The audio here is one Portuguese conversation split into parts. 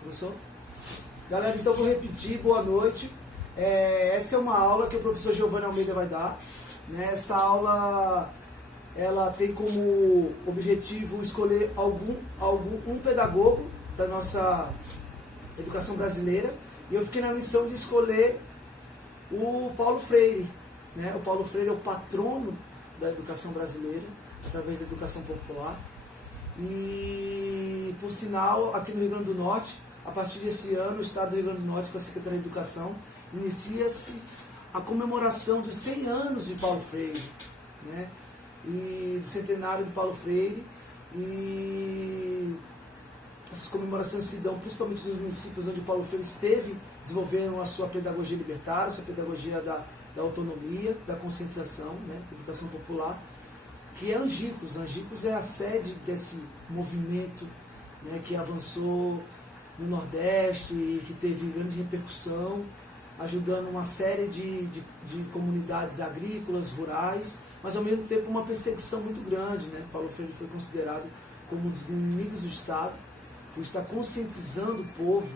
Professor? Galera, então vou repetir, boa noite. Essa é uma aula que o professor Giovanni Almeida vai dar. Essa aula ela tem como objetivo escolher um pedagogo da nossa educação brasileira. E eu fiquei na missão de escolher o Paulo Freire. O Paulo Freire é o patrono da educação brasileira, através da educação popular. E, por sinal, aqui no Rio Grande do Norte, a partir desse ano, o Estado do Rio Grande do Norte, com a Secretaria de Educação, inicia-se a comemoração dos 100 anos de Paulo Freire, e do centenário de Paulo Freire. E essas comemorações se dão principalmente nos municípios onde Paulo Freire esteve desenvolvendo a sua pedagogia libertária, a sua pedagogia da autonomia, da conscientização, da educação popular, que é Angicos. Angicos é a sede desse movimento que avançou no Nordeste e que teve grande repercussão, ajudando uma série de comunidades agrícolas, rurais, mas ao mesmo tempo uma perseguição muito grande. Paulo Freire foi considerado como um dos inimigos do Estado, por estar conscientizando o povo,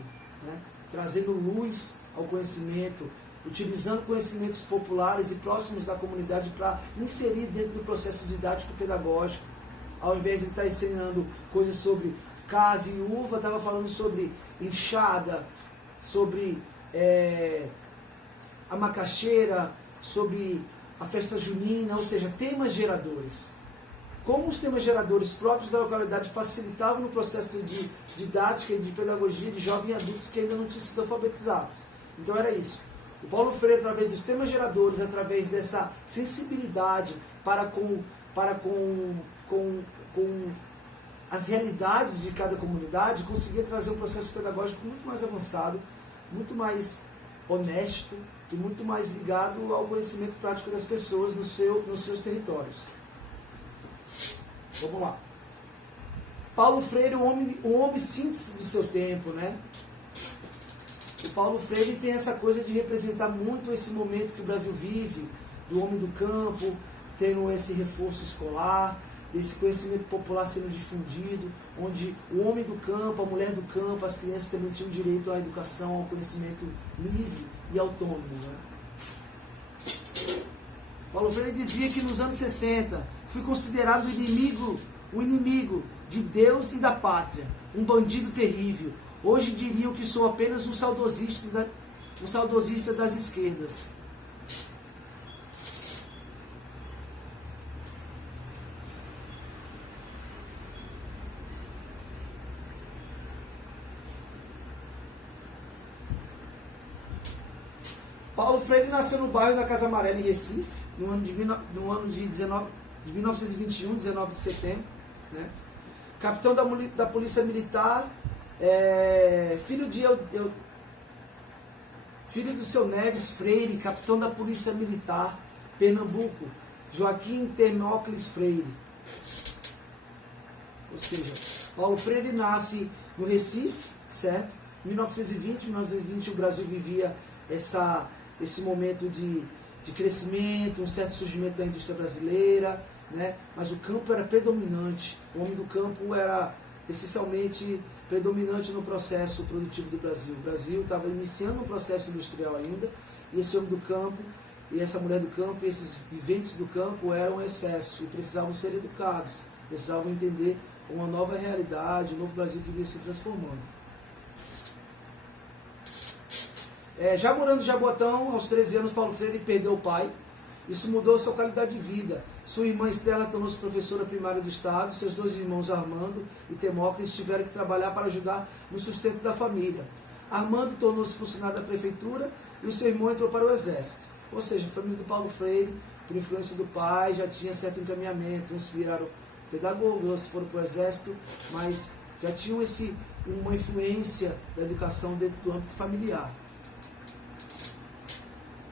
trazendo luz ao conhecimento, utilizando conhecimentos populares e próximos da comunidade para inserir dentro do processo didático-pedagógico. Ao invés de estar ensinando coisas sobre casa e uva, estava falando sobre enxada, sobre a macaxeira, sobre a festa junina, ou seja, temas geradores. Como os temas geradores próprios da localidade facilitavam no processo de didática e de pedagogia de jovens e adultos que ainda não tinham sido alfabetizados. Então era isso. O Paulo Freire, através dos temas geradores, através dessa sensibilidade para com as realidades de cada comunidade, conseguia trazer um processo pedagógico muito mais avançado, muito mais honesto e muito mais ligado ao conhecimento prático das pessoas nos seus territórios. Vamos lá. Paulo Freire, um homem síntese do seu tempo, O Paulo Freire tem essa coisa de representar muito esse momento que o Brasil vive, do homem do campo, tendo esse reforço escolar, esse conhecimento popular sendo difundido, onde o homem do campo, a mulher do campo, as crianças também tinham direito à educação, ao conhecimento livre e autônomo. Paulo Freire dizia que nos anos 60 fui considerado o inimigo de Deus e da pátria, um bandido terrível. Hoje diriam que sou apenas um saudosista das esquerdas. Paulo Freire nasceu no bairro da Casa Amarela, em Recife, no ano de 1921, 19 de setembro. Capitão da Polícia Militar, filho do seu Neves Freire, capitão da Polícia Militar, Pernambuco, Joaquim Temócles Freire. Ou seja, Paulo Freire nasce no Recife, certo? Em 1920 o Brasil vivia esse momento de crescimento, um certo surgimento da indústria brasileira, mas o campo era predominante. O homem do campo era essencialmente predominante no processo produtivo do Brasil. O Brasil estava iniciando um processo industrial ainda, e esse homem do campo, e essa mulher do campo, e esses viventes do campo eram excesso, e precisavam ser educados, precisavam entender uma nova realidade, um novo Brasil que vinha se transformando. Já morando em Jaboatão, aos 13 anos, Paulo Freire perdeu o pai. Isso mudou sua qualidade de vida. Sua irmã Estela tornou-se professora primária do Estado. Seus dois irmãos, Armando e Temócles, tiveram que trabalhar para ajudar no sustento da família. Armando tornou-se funcionário da prefeitura e o seu irmão entrou para o exército. Ou seja, a família do Paulo Freire, por influência do pai, já tinha certo encaminhamento. Uns viraram pedagogos, outros foram para o exército, mas já tinham uma influência da educação dentro do âmbito familiar.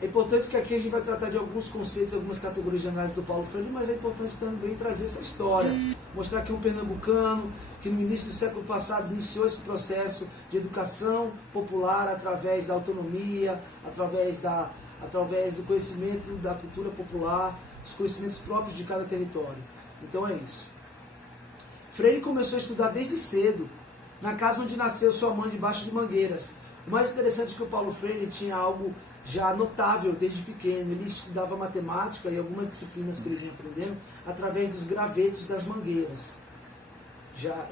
É importante que aqui a gente vai tratar de alguns conceitos, algumas categorias de análise do Paulo Freire, mas é importante também trazer essa história, mostrar que um pernambucano, que no início do século passado iniciou esse processo de educação popular através da autonomia, através do conhecimento da cultura popular, os conhecimentos próprios de cada território. Então é isso. Freire começou a estudar desde cedo, na casa onde nasceu sua mãe, debaixo de mangueiras. O mais interessante é que o Paulo Freire tinha algo já notável desde pequeno. Ele estudava matemática e algumas disciplinas que ele vinha aprendendo através dos gravetos das mangueiras. Já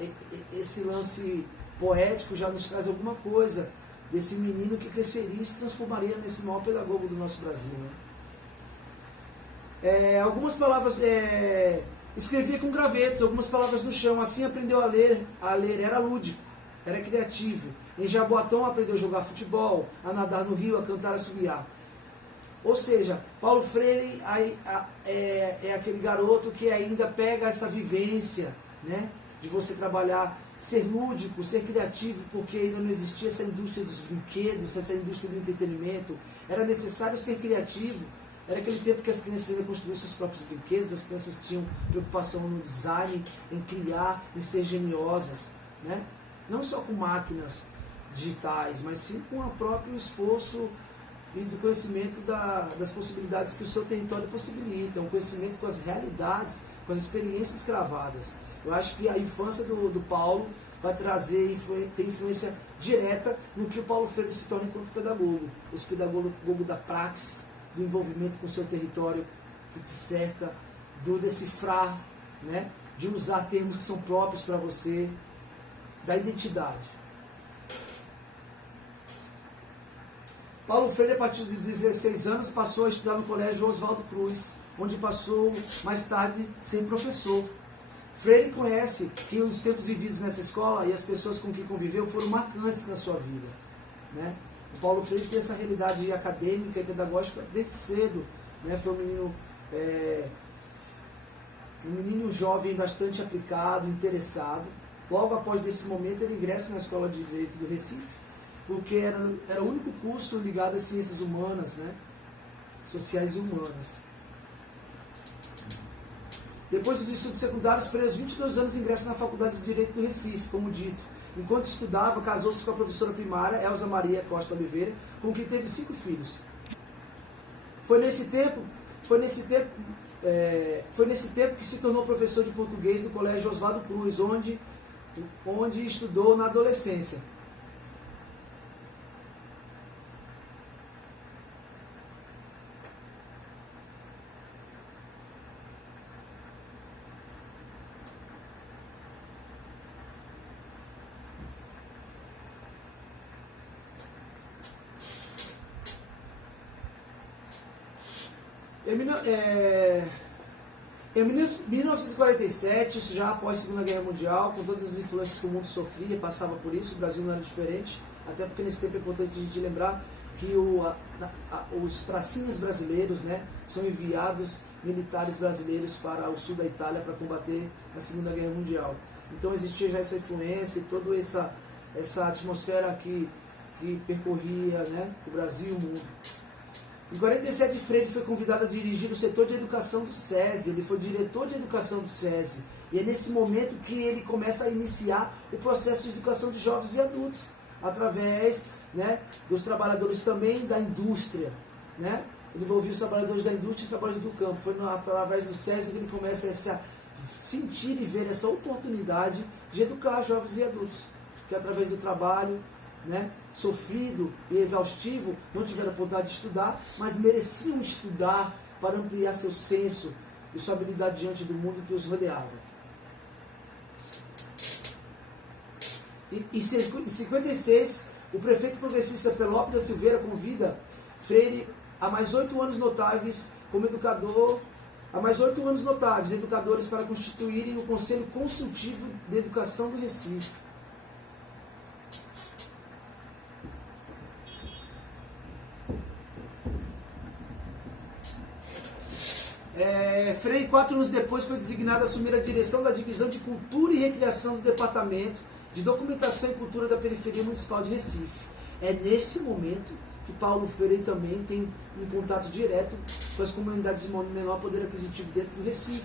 esse lance poético já nos traz alguma coisa desse menino que cresceria e se transformaria nesse maior pedagogo do nosso Brasil, né? Algumas palavras, escrevia com gravetos, algumas palavras no chão, assim aprendeu a ler, era lúdico, era criativo. Em Jaboatão aprendeu a jogar futebol, a nadar no rio, a cantar, a assobiar. Ou seja, Paulo Freire é aquele garoto que ainda pega essa vivência, né, de você trabalhar, ser lúdico, ser criativo, porque ainda não existia essa indústria dos brinquedos, essa indústria do entretenimento. Era necessário ser criativo. Era aquele tempo que as crianças ainda construíam seus próprios brinquedos, as crianças tinham preocupação no design, em criar, em ser geniosas, né? Não só com máquinas digitais, mas sim com o próprio esforço e do conhecimento das possibilidades que o seu território possibilita, um conhecimento com as realidades, com as experiências cravadas. Eu acho que a infância do Paulo vai trazer, tem influência direta no que o Paulo Freire se torna enquanto pedagogo. Esse pedagogo da praxis, do envolvimento com o seu território que te cerca, do decifrar, né, de usar termos que são próprios para você, da identidade. Paulo Freire, a partir de 16 anos, passou a estudar no colégio Oswaldo Cruz, onde passou mais tarde a ser professor. Freire conhece que os tempos vividos nessa escola e as pessoas com quem conviveu foram marcantes na sua vida, né? O Paulo Freire tem essa realidade acadêmica e pedagógica desde cedo, né? Foi um menino jovem bastante aplicado, interessado. Logo após desse momento ele ingressa na Escola de Direito do Recife, porque era o único curso ligado às ciências humanas, né? Sociais e humanas. Depois dos estudos secundários, Freire aos 22 anos ingressa na Faculdade de Direito do Recife, como dito. Enquanto estudava, casou-se com a professora primária, Elza Maria Costa Oliveira, com quem teve 5 filhos. Foi nesse tempo que se tornou professor de português no Colégio Oswaldo Cruz, onde estudou na adolescência. Em 1947, isso já após a Segunda Guerra Mundial, com todas as influências que o mundo sofria, passava por isso, o Brasil não era diferente, até porque nesse tempo é importante a gente lembrar que os pracinhas brasileiros, né, são enviados militares brasileiros para o sul da Itália para combater a Segunda Guerra Mundial. Então existia já essa influência e toda essa atmosfera que percorria, né, o Brasil e o mundo. Em 47, Freire foi convidado a dirigir o setor de educação do SESI, ele foi diretor de educação do SESI. E é nesse momento que ele começa a iniciar o processo de educação de jovens e adultos, através, né, dos trabalhadores também da indústria. Né? Ele envolvia os trabalhadores da indústria e os trabalhadores do campo. Foi através do SESI que ele começa a sentir e ver essa oportunidade de educar jovens e adultos, que através do trabalho, né, sofrido e exaustivo, não tiveram vontade de estudar, mas mereciam estudar para ampliar seu senso e sua habilidade diante do mundo que os rodeava. Em 56, o prefeito progressista Pelópio da Silveira convida Freire a mais 8 anos notáveis como educador, educadores para constituírem o Conselho Consultivo de Educação do Recife. Freire, 4 anos depois, foi designado a assumir a direção da Divisão de Cultura e Recreação do Departamento de Documentação e Cultura da Periferia Municipal de Recife. É neste momento que Paulo Freire também tem um contato direto com as comunidades de menor poder aquisitivo dentro do Recife,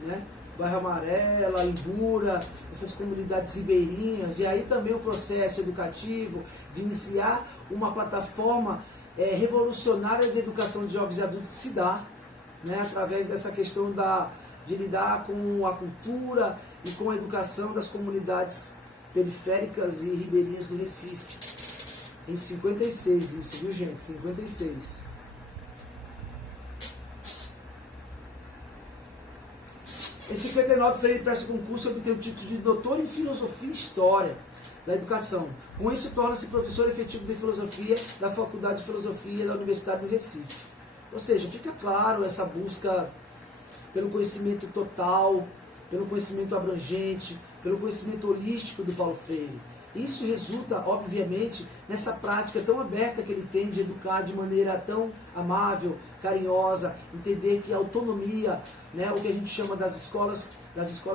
né? Bairro Amarela, Imbura, essas comunidades ribeirinhas, e aí também o processo educativo de iniciar uma plataforma revolucionária de educação de jovens e adultos se dá, né, através dessa questão de lidar com a cultura e com a educação das comunidades periféricas e ribeirinhas do Recife. Em 56, isso, viu, gente? 56. Em 59, Freire presta concurso e obtém o título de doutor em Filosofia e História da Educação. Com isso, torna-se professor efetivo de Filosofia da Faculdade de Filosofia da Universidade do Recife. Ou seja, fica claro essa busca pelo conhecimento total, pelo conhecimento abrangente, pelo conhecimento holístico do Paulo Freire. Isso resulta, obviamente, nessa prática tão aberta que ele tem de educar de maneira tão amável, carinhosa, entender que a autonomia, né, o que a gente chama das escolas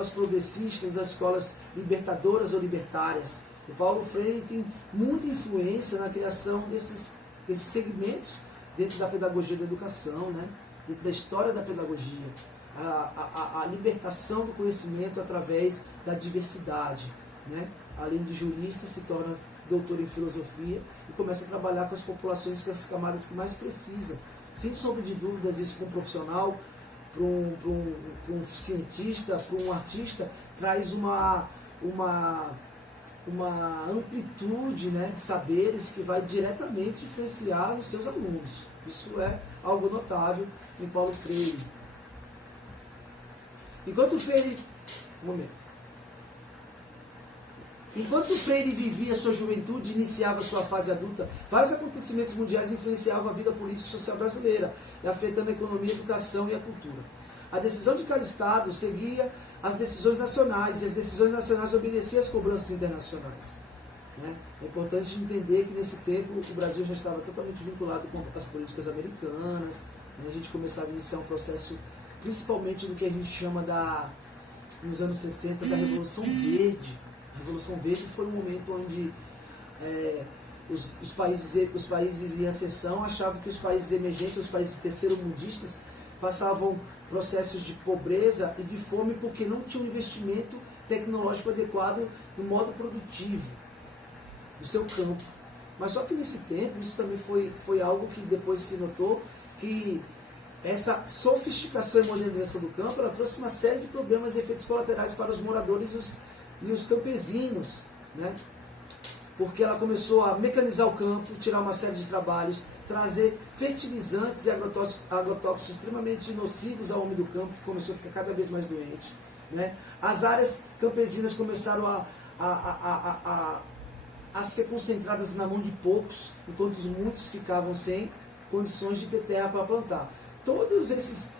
progressistas, das escolas libertadoras ou libertárias. O Paulo Freire tem muita influência na criação desses segmentos dentro da pedagogia da educação, né, dentro da história da pedagogia. A libertação do conhecimento através da diversidade, né? Além de jurista, se torna doutor em filosofia e começa a trabalhar com as populações, com as camadas que mais precisam. Sem sombra de dúvidas, isso para um profissional, para um cientista, para um artista, traz uma amplitude, né, de saberes que vai diretamente influenciar os seus alunos. Isso é algo notável em Paulo Freire. Enquanto Freire vivia sua juventude e iniciava sua fase adulta, vários acontecimentos mundiais influenciavam a vida política e social brasileira, afetando a economia, a educação e a cultura. A decisão de cada Estado seguia as decisões nacionais, e as decisões nacionais obedeciam às cobranças internacionais. Né? É importante entender que nesse tempo o Brasil já estava totalmente vinculado com as políticas americanas, né? A gente começava a iniciar um processo, principalmente do que a gente chama nos anos 60, da Revolução Verde. A Revolução Verde foi um momento onde os países em ascensão achavam que os países emergentes, os países terceiro-mundistas, passavam processos de pobreza e de fome porque não tinham investimento tecnológico adequado no modo produtivo do seu campo. Mas só que nesse tempo, isso também foi algo que depois se notou, que essa sofisticação e modernização do campo, ela trouxe uma série de problemas e efeitos colaterais para os moradores e os campesinos, né? Porque ela começou a mecanizar o campo, tirar uma série de trabalhos, trazer fertilizantes e agrotóxicos extremamente nocivos ao homem do campo, que começou a ficar cada vez mais doente, né? As áreas campesinas começaram a ser concentradas na mão de poucos, enquanto os muitos ficavam sem condições de ter terra para plantar. Todas essas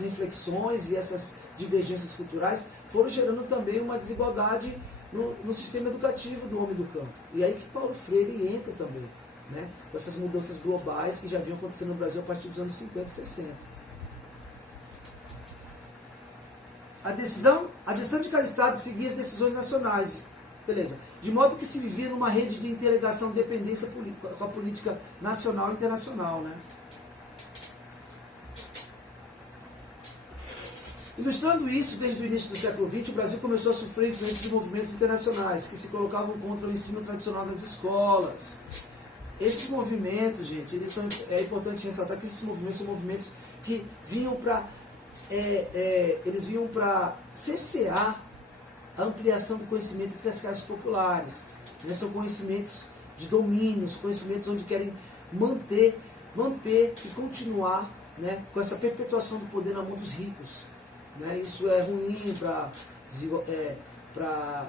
reflexões e essas divergências culturais foram gerando também uma desigualdade no sistema educativo do homem do campo. E aí que Paulo Freire entra também, né? Com essas mudanças globais que já vinham acontecendo no Brasil a partir dos anos 50 e 60. A decisão de cada Estado seguia as decisões nacionais, beleza? De modo que se vivia numa rede de interligação e dependência com a política nacional e internacional, né? Ilustrando isso, desde o início do século XX, o Brasil começou a sofrer influência de movimentos internacionais que se colocavam contra o ensino tradicional das escolas. Esses movimentos, gente, é importante ressaltar que esses movimentos são movimentos que vinham para cessear a ampliação do conhecimento entre as classes populares. Né? São conhecimentos de domínios, conhecimentos onde querem manter e continuar, né, com essa perpetuação do poder na mão dos ricos. Né? Isso é ruim para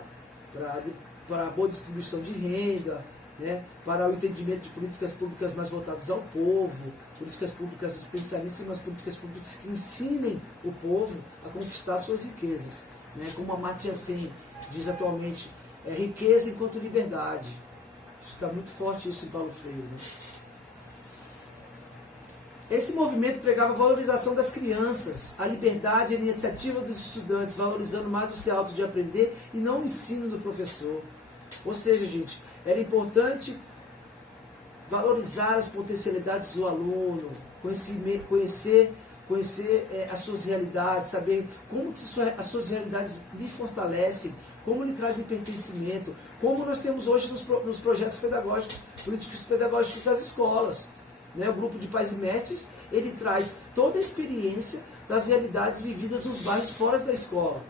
a boa distribuição de renda, né? Para o entendimento de políticas públicas mais voltadas ao povo, políticas públicas assistencialistas, mas políticas públicas que ensinem o povo a conquistar suas riquezas. Né? Como a Amartya Sen diz atualmente, riqueza enquanto liberdade. Está muito forte isso em Paulo Freire. Né? Esse movimento pregava a valorização das crianças, a liberdade e a iniciativa dos estudantes, valorizando mais o seu ato de aprender e não o ensino do professor. Ou seja, gente, era importante valorizar as potencialidades do aluno, conhecer as suas realidades, saber como as suas realidades lhe fortalecem, como lhe trazem pertencimento, como nós temos hoje nos projetos pedagógicos, políticos pedagógicos das escolas. Né, o grupo de pais e mestres, ele traz toda a experiência das realidades vividas nos bairros fora da escola.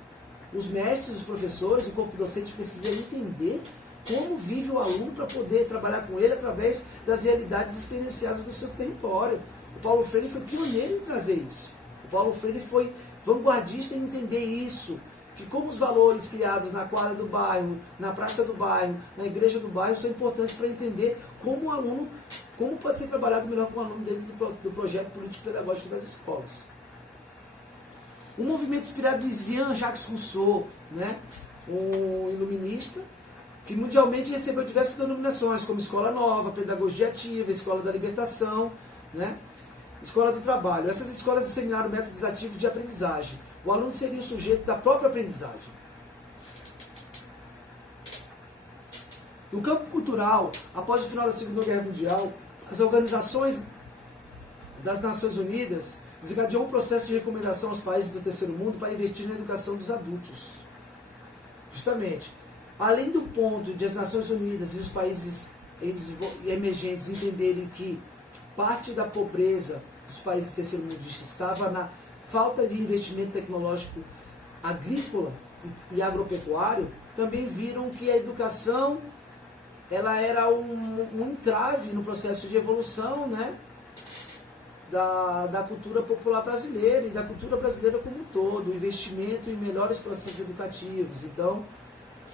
os mestres, os professores, o corpo docente precisa entender como vive o aluno para poder trabalhar com ele através das realidades experienciadas do seu território. O Paulo Freire foi pioneiro em trazer isso. O Paulo Freire foi vanguardista em entender isso, que como os valores criados na quadra do bairro, na praça do bairro, na igreja do bairro, são importantes para entender como o aluno, como pode ser trabalhado melhor com o aluno dentro do projeto político-pedagógico das escolas. Um movimento inspirado em Jean-Jacques Rousseau, né? Um iluminista, que mundialmente recebeu diversas denominações, como Escola Nova, Pedagogia Ativa, Escola da Libertação, né? Escola do Trabalho. Essas escolas disseminaram métodos ativos de aprendizagem. O aluno seria o sujeito da própria aprendizagem. No campo cultural, após o final da Segunda Guerra Mundial, as organizações das Nações Unidas desencadeou um processo de recomendação aos países do terceiro mundo para investir na educação dos adultos. Justamente, além do ponto de as Nações Unidas e os países emergentes entenderem que parte da pobreza dos países terceiro-mundistas estava na falta de investimento tecnológico agrícola e agropecuário, também viram que a educação ela era um entrave no processo de evolução, né, da cultura popular brasileira e da cultura brasileira como um todo, o investimento em melhores processos educativos. Então,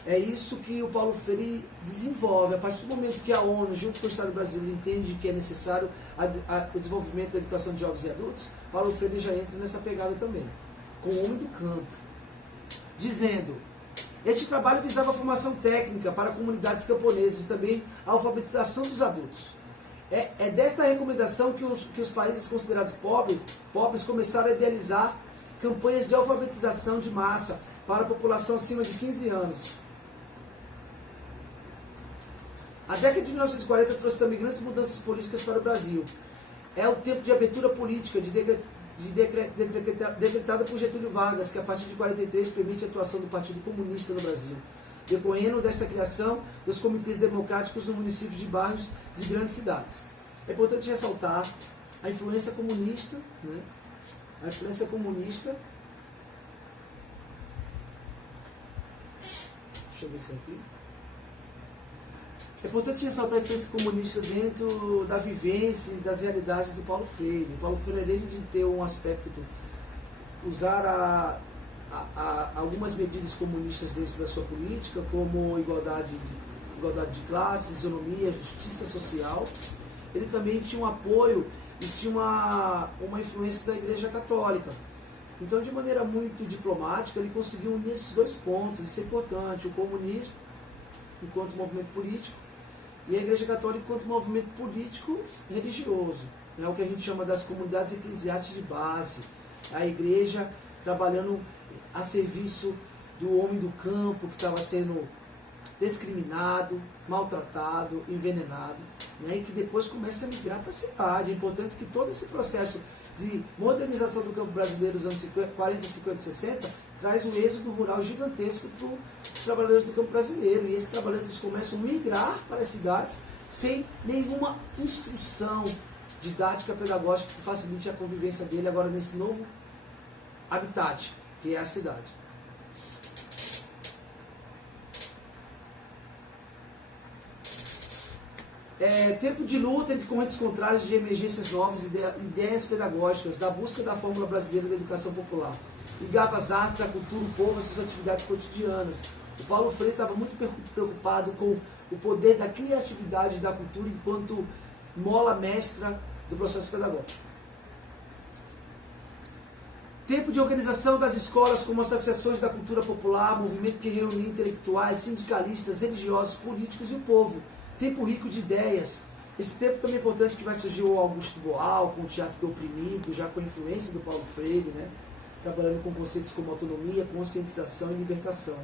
é isso que o Paulo Freire desenvolve. A partir do momento que a ONU, junto com o Estado brasileiro, entende que é necessário o desenvolvimento da educação de jovens e adultos, Paulo Freire já entra nessa pegada também, com o homem do campo, dizendo: este trabalho visava a formação técnica para comunidades camponesas e também a alfabetização dos adultos. É desta recomendação que os países considerados pobres começaram a idealizar campanhas de alfabetização de massa para a população acima de 15 anos. A década de 1940 trouxe também grandes mudanças políticas para o Brasil. É o tempo de abertura política decretada por Getúlio Vargas, que a partir de 1943 permite a atuação do Partido Comunista no Brasil, decorrendo desta criação dos comitês democráticos no município de bairros de grandes cidades. É importante ressaltar a influência comunista, né? A influência comunista. Deixa eu ver isso aqui. É importante ressaltar a influência comunista dentro da vivência e das realidades do Paulo Freire. O Paulo Freire, além de ter um aspecto, usar algumas medidas comunistas dentro da sua política, como igualdade de classes, isonomia, justiça social, ele também tinha um apoio e tinha uma influência da Igreja Católica. Então, de maneira muito diplomática, ele conseguiu unir esses dois pontos. Isso é importante: o comunismo enquanto movimento político e a Igreja Católica enquanto movimento político religioso. É o que a gente chama das comunidades eclesiásticas de base. A igreja trabalhando a serviço do homem do campo que estava sendo discriminado, maltratado, envenenado, né, e que depois começa a migrar para a cidade. É importante que todo esse processo de modernização do campo brasileiro dos anos 40, 50 e 60 traz um êxodo rural gigantesco para os trabalhadores do campo brasileiro. E esses trabalhadores começam a migrar para as cidades sem nenhuma instrução didática, pedagógica que facilite a convivência dele agora nesse novo habitat, que é a cidade. Tempo de luta entre correntes contrárias de emergências novas, ideias pedagógicas, da busca da fórmula brasileira da educação popular. Ligava as artes, a cultura, o povo, as suas atividades cotidianas. O Paulo Freire estava muito preocupado com o poder da criatividade e da cultura enquanto mola mestra do processo pedagógico. Tempo de organização das escolas como associações da cultura popular, movimento que reunia intelectuais, sindicalistas, religiosos, políticos e o povo. Tempo rico de ideias. Esse tempo também é importante, que vai surgir o Augusto Boal com o Teatro do Oprimido, já com a influência do Paulo Freire, né? Trabalhando com conceitos como autonomia, conscientização e libertação.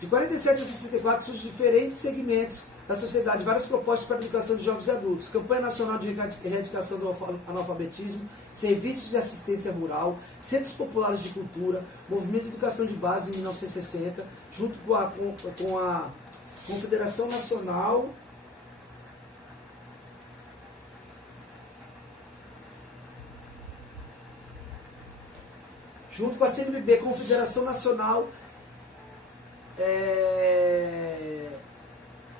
De 47 a 64 surgem diferentes segmentos da sociedade, várias propostas para a educação de jovens e adultos: campanha nacional de erradicação do analfabetismo, serviços de assistência rural, centros populares de cultura, movimento de educação de base em 1960, junto com a Confederação Nacional junto com a CNBB, Confederação Nacional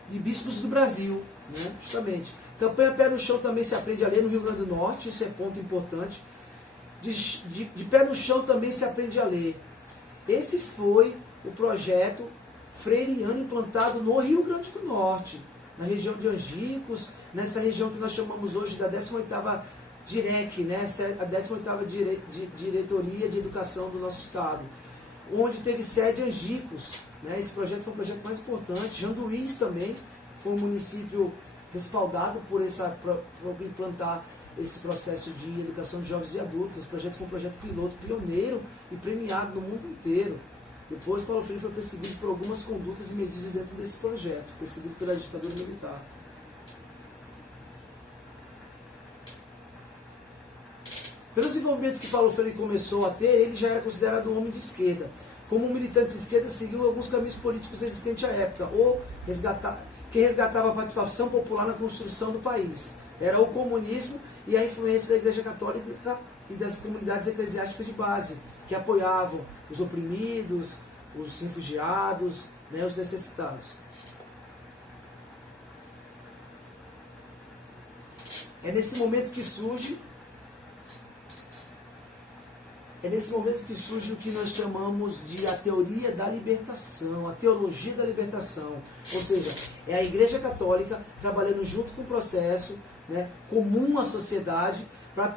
de Bispos do Brasil, né? Justamente. Campanha Pé no Chão também se aprende a ler no Rio Grande do Norte, isso é ponto importante. De pé no chão também se aprende a ler. Esse foi o projeto freiriano implantado no Rio Grande do Norte, na região de Angicos, nessa região que nós chamamos hoje da 18ª DIREC, né? A 18ª Diretoria de Educação do nosso estado, onde teve sede Angicos, né? Esse projeto foi o projeto mais importante. Janduís também foi um município respaldado por implantar esse processo de educação de jovens e adultos. Esse projeto foi um projeto piloto, pioneiro e premiado no mundo inteiro. Depois, Paulo Freire foi perseguido por algumas condutas e medidas dentro desse projeto, perseguido pela ditadura militar. Pelos envolvimentos que Paulo Freire começou a ter, ele já era considerado um homem de esquerda. Como um militante de esquerda, seguiu alguns caminhos políticos existentes à época, que resgatava a participação popular na construção do país. Era o comunismo e a influência da Igreja Católica e das comunidades eclesiásticas de base, que apoiavam os oprimidos, os refugiados, né, os necessitados. É nesse momento que surge o que nós chamamos de a teoria da libertação, a teologia da libertação. Ou seja, é a Igreja Católica trabalhando junto com o processo, né, comum à sociedade, para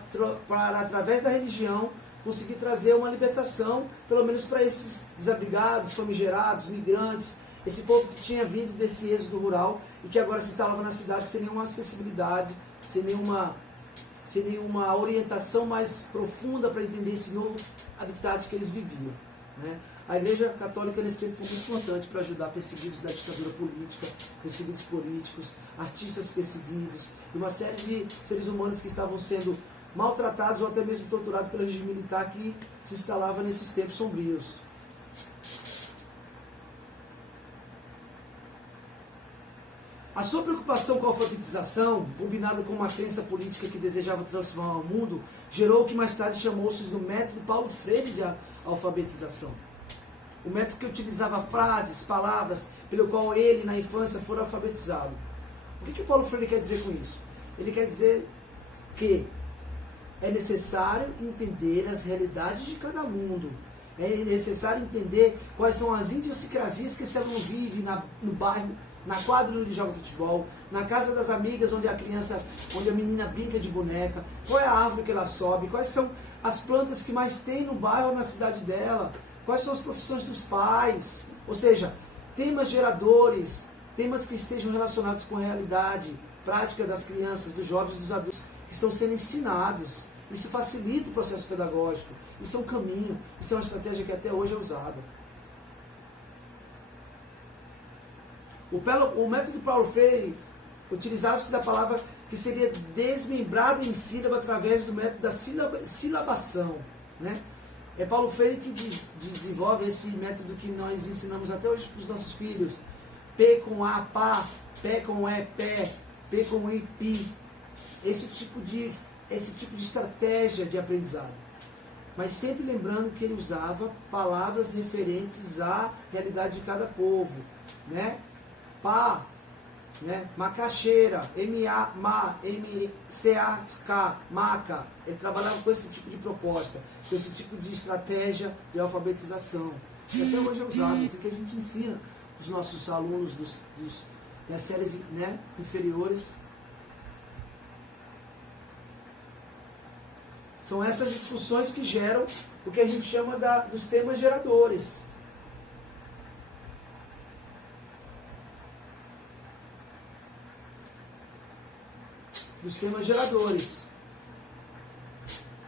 através da religião, conseguir trazer uma libertação, pelo menos para esses desabrigados, famigerados, migrantes, esse povo que tinha vindo desse êxodo rural e que agora se instalava na cidade sem nenhuma acessibilidade, sem nenhuma orientação mais profunda para entender esse novo habitat que eles viviam, né? A Igreja Católica nesse tempo foi muito importante para ajudar perseguidos da ditadura política, perseguidos políticos, artistas perseguidos, e uma série de seres humanos que estavam sendo maltratados ou até mesmo torturados pelo regime militar que se instalava nesses tempos sombrios. A sua preocupação com a alfabetização, combinada com uma crença política que desejava transformar o mundo, gerou o que mais tarde chamou-se do método Paulo Freire de alfabetização. O método que utilizava frases, palavras, pelo qual ele, na infância, foi alfabetizado. O que o Paulo Freire quer dizer com isso? Ele quer dizer que é necessário entender as realidades de cada mundo. É necessário entender quais são as idiosincrasias que esse aluno vive no bairro, na quadra onde ele joga futebol, na casa das amigas onde a menina brinca de boneca, qual é a árvore que ela sobe, quais são as plantas que mais tem no bairro ou na cidade dela, quais são as profissões dos pais, ou seja, temas geradores, temas que estejam relacionados com a realidade prática das crianças, dos jovens e dos adultos que estão sendo ensinados. Isso facilita o processo pedagógico, isso é um caminho, isso é uma estratégia que até hoje é usada. O método Paulo Freire utilizava-se da palavra que seria desmembrada em sílaba através do método da silabação, né? É Paulo Freire que desenvolve esse método que nós ensinamos até hoje para os nossos filhos. P com A, pá, Pé com E, pé, P com I, pi. Esse tipo de estratégia de aprendizado. Mas sempre lembrando que ele usava palavras referentes à realidade de cada povo, né? Pá, né? Macaxeira, M-A, ma, M-C-A-K, maca. Ele trabalhava com esse tipo de proposta, com esse tipo de estratégia de alfabetização. Que até hoje é usado, assim que a gente ensina os nossos alunos das séries, né, inferiores. São essas discussões que geram o que a gente chama dos temas geradores. Dos temas geradores.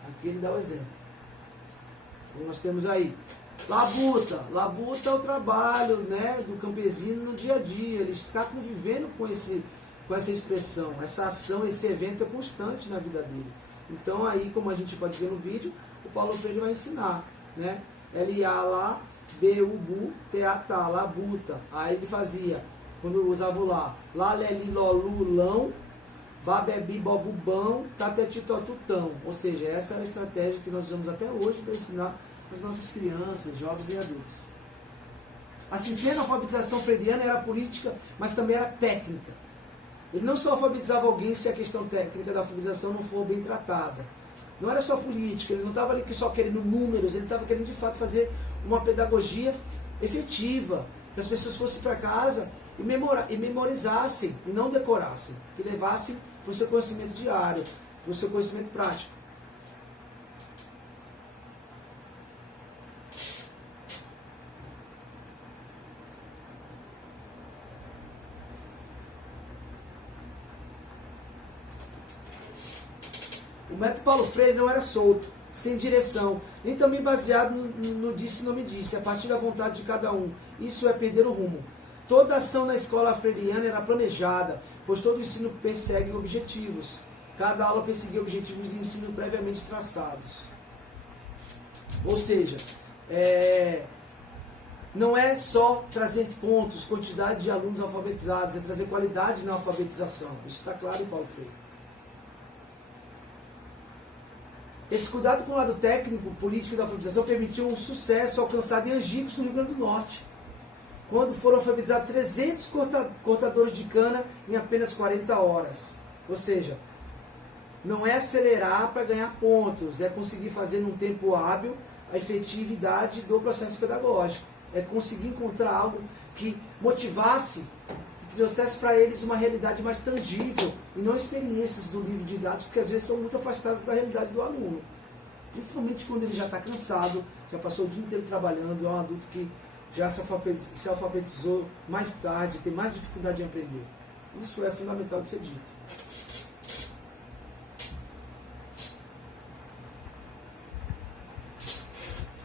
Aqui ele dá o exemplo. Então nós temos aí labuta. Labuta é o trabalho, né, do campesino no dia a dia. Ele está convivendo com essa expressão. Essa ação, esse evento é constante na vida dele. Então aí, como a gente pode ver no vídeo, o Paulo Freire vai ensinar, né? L-A lá, B-U-Bu, T-A-T-A, labuta. Aí ele fazia, quando usava o lá, leli, lolu, lão, babebi, bobubão, tatetitotutão. Ou seja, essa é a estratégia que nós usamos até hoje para ensinar as nossas crianças, jovens e adultos. Assim sendo, a alfabetização freiriana era política, mas também era técnica. Ele não só alfabetizava alguém se a questão técnica da alfabetização não for bem tratada. Não era só política, ele não estava ali só querendo números, ele estava querendo de fato fazer uma pedagogia efetiva, que as pessoas fossem para casa e memorizassem, e não decorassem, que levassem para o seu conhecimento diário, para o seu conhecimento prático. O método Paulo Freire não era solto, sem direção, nem também baseado no disse e não me disse, a partir da vontade de cada um. Isso é perder o rumo. Toda ação na escola freiriana era planejada, pois todo ensino persegue objetivos. Cada aula perseguia objetivos de ensino previamente traçados. Ou seja, não é só trazer pontos, quantidade de alunos alfabetizados, é trazer qualidade na alfabetização. Isso está claro em Paulo Freire. Esse cuidado com o lado técnico, político da alfabetização permitiu um sucesso alcançado em Angicos, no Rio Grande do Norte, quando foram alfabetizados 300 cortadores de cana em apenas 40 horas. Ou seja, não é acelerar para ganhar pontos, é conseguir fazer num tempo hábil a efetividade do processo pedagógico. É conseguir encontrar algo que motivasse, que trouxesse para eles uma realidade mais tangível e não experiências do livro didático, que às vezes são muito afastadas da realidade do aluno. Principalmente quando ele já está cansado, já passou o dia inteiro trabalhando, é um adulto que já se alfabetizou mais tarde, tem mais dificuldade em aprender. Isso é fundamental de ser dito.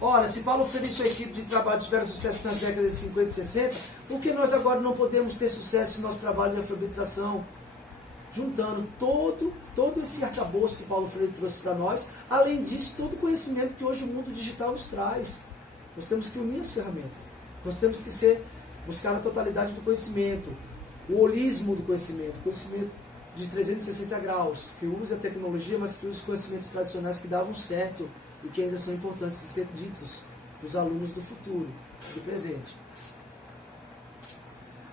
Ora, se Paulo Freire e sua equipe de trabalho tiveram sucesso nas décadas de 50 e 60, por que nós agora não podemos ter sucesso no nosso trabalho de alfabetização? Juntando todo esse arcabouço que Paulo Freire trouxe para nós, além disso, todo o conhecimento que hoje o mundo digital nos traz. Nós temos que unir as ferramentas. Nós temos que buscar a totalidade do conhecimento, o holismo do conhecimento, conhecimento de 360 graus, que use a tecnologia, mas que use os conhecimentos tradicionais que davam certo e que ainda são importantes de ser ditos para os alunos do futuro, do presente.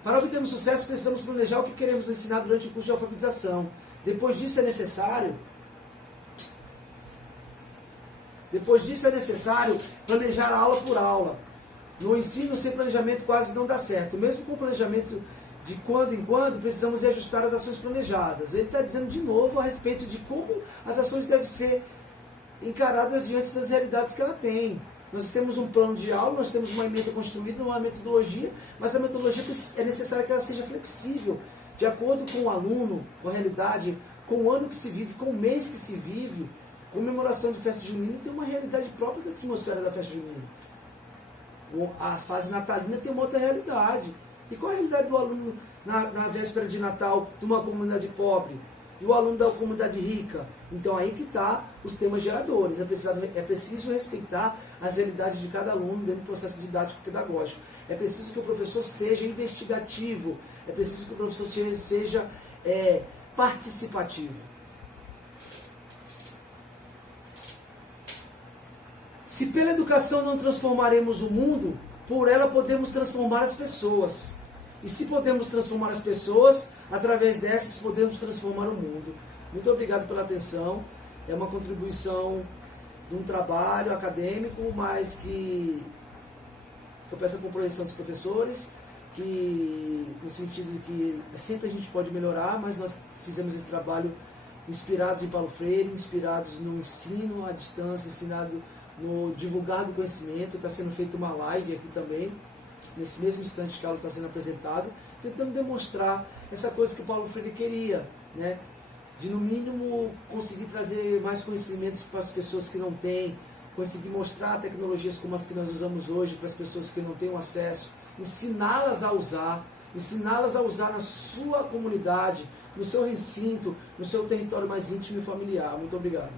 Para obtermos sucesso, precisamos planejar o que queremos ensinar durante o curso de alfabetização. Depois disso é necessário planejar aula por aula. No ensino, sem planejamento quase não dá certo. Mesmo com o planejamento de quando em quando, precisamos reajustar as ações planejadas. Ele está dizendo de novo a respeito de como as ações devem ser encaradas diante das realidades que ela tem. Nós temos um plano de aula, nós temos uma ementa construída, uma metodologia, mas a metodologia é necessário que ela seja flexível, de acordo com o aluno, com a realidade, com o ano que se vive, com o mês que se vive. Comemoração de festa junina tem uma realidade própria da atmosfera da festa junina. A fase natalina tem uma outra realidade. E qual a realidade do aluno na véspera de Natal de uma comunidade pobre? E o aluno da comunidade rica? Então aí que está os temas geradores. É preciso respeitar as realidades de cada aluno dentro do processo didático-pedagógico. É preciso que o professor seja investigativo. É preciso que o professor seja participativo. Se pela educação não transformaremos o mundo, por ela podemos transformar as pessoas. E se podemos transformar as pessoas, através dessas podemos transformar o mundo. Muito obrigado pela atenção. É uma contribuição de um trabalho acadêmico, mas que eu peço a compreensão dos professores, que no sentido de que sempre a gente pode melhorar, mas nós fizemos esse trabalho inspirados em Paulo Freire, inspirados no ensino à distância, ensinado no divulgar do conhecimento. Está sendo feita uma live aqui também, nesse mesmo instante que a aula está sendo apresentada, tentando demonstrar essa coisa que Paulo Freire queria, né? De no mínimo conseguir trazer mais conhecimentos para as pessoas que não têm, conseguir mostrar tecnologias como as que nós usamos hoje para as pessoas que não têm o acesso, ensiná-las a usar na sua comunidade, no seu recinto, no seu território mais íntimo e familiar. Muito obrigado.